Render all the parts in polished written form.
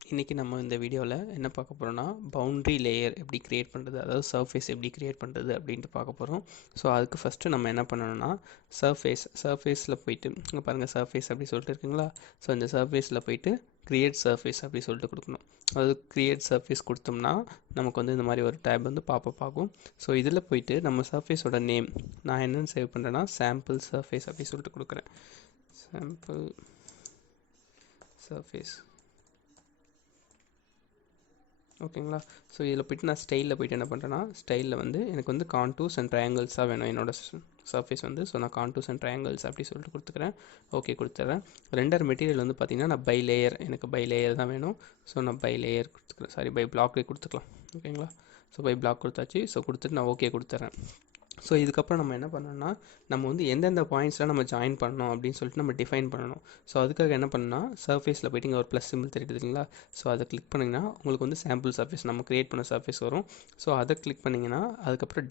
இன்றைக்கி நம்ம இந்த வீடியோவில் என்ன பார்க்க போகிறோம்னா பவுண்ட்ரி லேயர் எப்படி க்ரியேட் பண்ணுறது, அதாவது சர்ஃபேஸ் எப்படி க்ரியேட் பண்ணுறது அப்படின்ட்டு பார்க்க போகிறோம். ஸோ அதுக்கு ஃபஸ்ட்டு நம்ம என்ன பண்ணணும்னா சர்ஃபேஸில் போயிட்டு இங்கே பாருங்கள் சர்ஃபேஸ் அப்படி சொல்லிட்டு இருக்குங்களா. ஸோ இந்த சர்ஃபேஸில் போயிட்டு க்ரியேட் சர்ஃபேஸ் அப்படி சொல்லிட்டு கொடுக்கணும். அதாவது க்ரியேட் சர்ஃபேஸ் கொடுத்தோம்னா நமக்கு வந்து இந்த மாதிரி ஒரு டேப் வந்து பாப்பப் ஆகும். ஸோ இதில் போயிட்டு நம்ம சர்ஃபேஸோட நேம் நான் என்னென்னு சேவ் பண்ணுறேன்னா சாம்பிள் சர்ஃபேஸ் அப்படி சொல்லிட்டு கொடுக்குறேன். சாம்பிள் சர்ஃபேஸ் ஓகேங்களா. ஸோ இதில் போய்ட்டு நான் ஸ்டைலில் போய்ட்டு என்ன பண்ணுறேன்னா ஸ்டைலில் வந்து எனக்கு வந்து கான்டூர்ஸ் அண்ட் ட்ரையாங்கிள்ஸாக வேணும் என்னோடய சர்ஃபேஸ் வந்து. ஸோ நான் கான்டூர்ஸ் அண்ட் ட்ரையாங்கிள்ஸ் அப்படி சொல்லிட்டு கொடுத்துக்கிறேன். ஓகே கொடுத்துட்றேன். ரெண்டர் மெட்டீரியல் வந்து பார்த்திங்கன்னா நான் பை லேயர், எனக்கு பை லேயர் தான் வேணும். ஸோ நான் பை லேயர் கொடுத்துக்கிறேன், சாரி பை பிளாக்லேயே கொடுத்துக்கலாம். ஓகேங்களா. ஸோ பை பிளாக் கொடுத்தாச்சு. ஸோ கொடுத்துட்டு நான் ஓகே கொடுத்துட்றேன். ஸோ இதுக்கப்புறம் நம்ம என்ன பண்ணணும்னா நம்ம வந்து எந்தெந்த பாயிண்ட்ஸ்லாம் நம்ம ஜாயின் பண்ணணும் அப்படின்னு சொல்லிட்டு நம்ம டிஃபைன் பண்ணணும். ஸோ அதுக்காக என்ன பண்ணணும்னா சர்ஃபேஸில் போய்ட்டு இங்கே ஒரு ப்ளஸ் சிம்பிள் தெரியுதுங்களா. ஸோ அதை கிளிக் பண்ணிங்கன்னா உங்களுக்கு வந்து சாம்பிள் சர்ஃபேஸ் நம்ம க்ரியேட் பண்ண சர்ஃபேஸ் வரும். ஸோ அதை கிளிக் பண்ணிங்கன்னா அதுக்கப்புறம்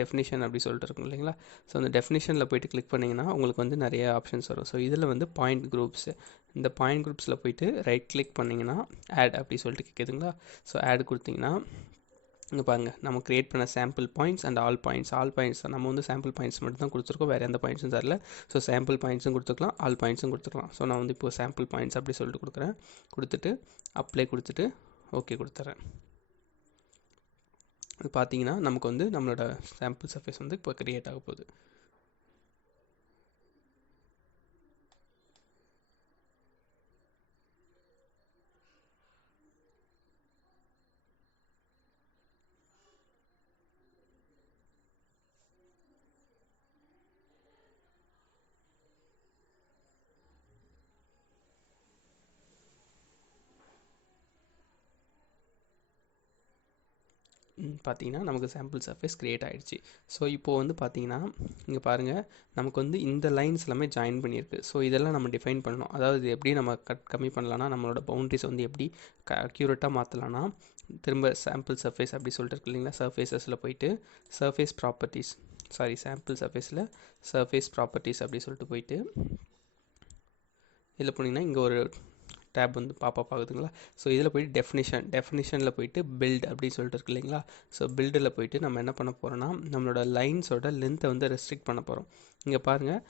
டெஃபினிஷன் அப்படி சொல்லிட்டு இருக்கும் இல்லைங்களா. ஸோ அந்த டெஃபினிஷனில் போய்ட்டு கிளிக் பண்ணிங்கன்னா உங்களுக்கு வந்து நிறைய ஆப்ஷன்ஸ் வரும். ஸோ இதில் வந்து பாயிண்ட் குரூப்ஸ், இந்த பாயிண்ட் குரூப்ஸில் போய்ட்டு ரைட் கிளிக் பண்ணிங்கன்னா ஆட் அப்படி சொல்லிட்டு கேட்குதுங்களா. ஸோ ஆட் கொடுத்திங்கன்னா இங்கே பாருங்கள் நம்ம க்ரியேட் பண்ண sample points and all points நம்ம வந்து சாம்பிள் பாயிண்ட்ஸ் மட்டும் தான் கொடுத்துருக்கோம், வேறு எந்த பாயிண்ட்ஸும் தரல. ஸோ சாம்பிள் பாயிண்ட்ஸும் கொடுத்துக்கலாம், ஆல் பாயிண்ட்ஸும் கொடுத்துக்கலாம். ஸோ நான் வந்து இப்போ சாம்பிள் பாயிண்ட்ஸ் அப்படி சொல்லிட்டு கொடுக்குறேன். கொடுத்துட்டு அப்ளை கொடுத்துட்டு ஓகே கொடுத்துட்றேன். இது பார்த்தீங்கன்னா நமக்கு வந்து நம்மளோட சாம்பிள் சர்ஃபேஸ் வந்து இப்போ க்ரியேட் ஆக போகுது. பார்த்தீங்கன்னா நமக்கு சாம்பிள் சர்ஃபேஸ் க்ரியேட் ஆகிடுச்சு. ஸோ இப்போது வந்து பார்த்தீங்கன்னா இங்கே பாருங்கள் நமக்கு வந்து இந்த லைன்ஸ் எல்லாமே ஜாயின் பண்ணியிருக்கு. ஸோ இதெல்லாம் நம்ம டிஃபைன் பண்ணணும். அதாவது எப்படி நம்ம கம்மி பண்ணலான்னா நம்மளோட பவுண்ட்ரிஸ் வந்து எப்படி அக்யூரேட்டாக மாற்றலான்னா திரும்ப சாம்பிள் சர்ஃபேஸ் அப்படி சொல்லிட்டு இருக்கு இல்லைங்களா. சர்ஃபேஸஸில் போயிட்டு சர்ஃபேஸ் ப்ராப்பர்ட்டிஸ், சாரி சாம்பிள் சர்ஃபேஸில் சர்ஃபேஸ் ப்ராப்பர்ட்டிஸ் அப்படி சொல்லிட்டு போயிட்டு இதில் போனீங்கன்னா இங்கே ஒரு டேப் வந்து பாப்பப் ஆகுதுங்களா. ஸோ இதில் போய்ட்டு டெஃபினிஷனில் போய்ட்டு பில்ட் அப்படின்னு சொல்லிட்டு இருக்கு இல்லைங்களா. ஸோ பில்டில் போய்ட்டு நம்ம என்ன பண்ண போகிறோம்னா நம்மளோட லைன்ஸோட லென்த்தை வந்து ரெஸ்ட்ரிக்ட் பண்ண போகிறோம். இங்கே பாருங்கள்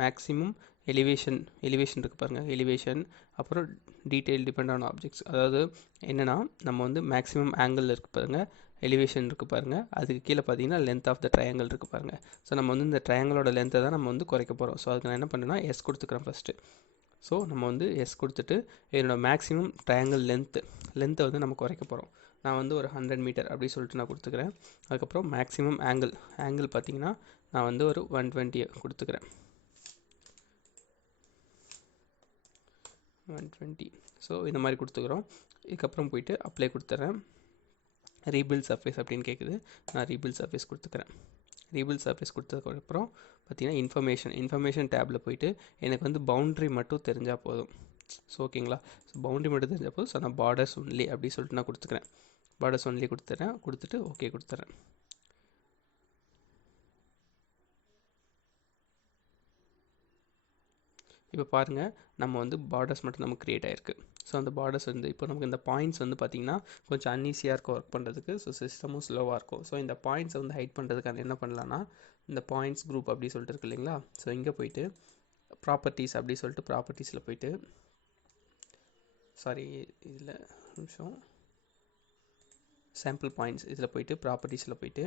மேக்ஸிமம் எலிவேஷன் இருக்குது பாருங்கள், எலிவேஷன் அப்புறம் டீட்டெயில் டிபெண்ட் ஆன் ஆப்ஜெக்ட்ஸ். அதாவது என்னென்னா நம்ம வந்து மேக்ஸிமம் ஆங்கிள் இருக்குது பாருங்கள், எலிவேஷன் இருக்குது பாருங்கள், அதுக்கு கீழே பார்த்தீங்கன்னா லென்த் ஆஃப் த ட்ரையாங்கிள் இருக்குது பாருங்கள். ஸோ நம்ம வந்து இந்த ட்ரையாங்கிளோட லென்த்தை தான் நம்ம வந்து குறைக்க போகிறோம். ஸோ அதுக்கு நான் என்ன பண்ணுறேன்னா எஸ் கொடுத்துக்கிறேன் ஃபஸ்ட்டு. ஸோ நம்ம வந்து எஸ் கொடுத்துட்டு என்னோட மேக்ஸிமம் ட்ரையாங்கிள் லென்த்தை வந்து நம்ம குறைக்க போகிறோம். நான் வந்து ஒரு 100 மீட்டர் அப்படி சொல்லிட்டு நான் கொடுத்துக்கிறேன். அதுக்கப்புறம் மேக்ஸிமம் ஆங்கிள் பார்த்தீங்கன்னா நான் வந்து ஒரு 120 கொடுத்துக்கிறேன், 120. ஸோ இந்த மாதிரி கொடுத்துக்கிறோம். இதுக்கப்புறம் போயிட்டு அப்ளை கொடுத்துட்றேன். ரீபில்ட் சர்ஃபேஸ் அப்படின்னு கேட்குது, நான் ரீபில்ட் சர்ஃபேஸ் கொடுத்துக்கிறேன். ரீபில்ட் சர்ஃபேஸ் கொடுத்ததுக்கப்புறம் பார்த்தீங்கன்னா இன்ஃபர்மேஷன் டேப்பில் போயிட்டு எனக்கு வந்து பவுண்ட்ரி மட்டும் தெரிஞ்சால் போதும். ஸோ ஓகேங்களா. ஸோ பவுண்ட்ரி மட்டும் தெரிஞ்சால் போதும். ஸோ நான் பார்டர்ஸ் ஒன்லி அப்படி சொல்லிட்டு நான் கொடுத்துக்கிறேன். பார்டர்ஸ் ஒன்லி கொடுத்துட்றேன். கொடுத்துட்டு ஓகே கொடுத்துட்றேன். இப்போ பாருங்கள் நம்ம வந்து பார்டர்ஸ் மட்டும் நமக்கு க்ரியேட் ஆகிருக்கு. ஸோ அந்த பார்டர்ஸ் வந்து இப்போ நமக்கு இந்த பாயிண்ட்ஸ் வந்து பார்த்திங்கன்னா கொஞ்சம் அன்ஈஸியாக இருக்கும் ஒர்க் பண்ணுறதுக்கு. ஸோ சிஸ்டமும் ஸ்லோவாக இருக்கும். ஸோ இந்த பாயிண்ட்ஸை வந்து ஹைட் பண்ணுறதுக்கான என்ன பண்ணலான்னா இந்த பாயிண்ட்ஸ் குரூப் அப்படி சொல்லிட்டு இருக்கு இல்லைங்களா. ஸோ இங்கே போயிட்டு ப்ராப்பர்ட்டிஸ் அப்படி சொல்லிட்டு ப்ராப்பர்ட்டிஸில் போயிட்டு சாரி இதில் நிமிஷம் சாம்பிள் பாயிண்ட்ஸ் இதில் போயிட்டு ப்ராப்பர்ட்டிஸில் போயிட்டு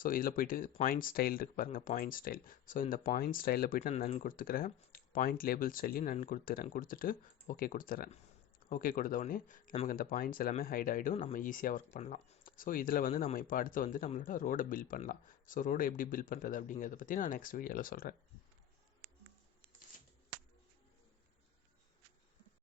ஸோ இதில் போய்ட்டு பாயிண்ட் ஸ்டைல் இருக்குது பாருங்கள், பாயிண்ட் ஸ்டைல். ஸோ இந்த பாயிண்ட் ஸ்டைலில் போய்ட்டு நான் நன் கொடுத்துக்கிறேன். பாயிண்ட் லேபிள் ஸ்டைலையும் நன் கொடுத்துட்டு ஓகே கொடுத்துட்றேன். ஓகே கொடுத்த உடனே நமக்கு இந்த பாயிண்ட்ஸ் எல்லாமே ஹைட் ஆகிடும், நம்ம ஈஸியாக ஒர்க் பண்ணலாம். ஸோ இதில் வந்து நம்ம இப்போ அடுத்து வந்து நம்மளோட ரோடை பில்ட் பண்ணலாம். ஸோ ரோடை எப்படி பில்ட் பண்ணுறது அப்படிங்கிறத பற்றி நான் நெக்ஸ்ட் வீடியோவில் சொல்கிறேன்.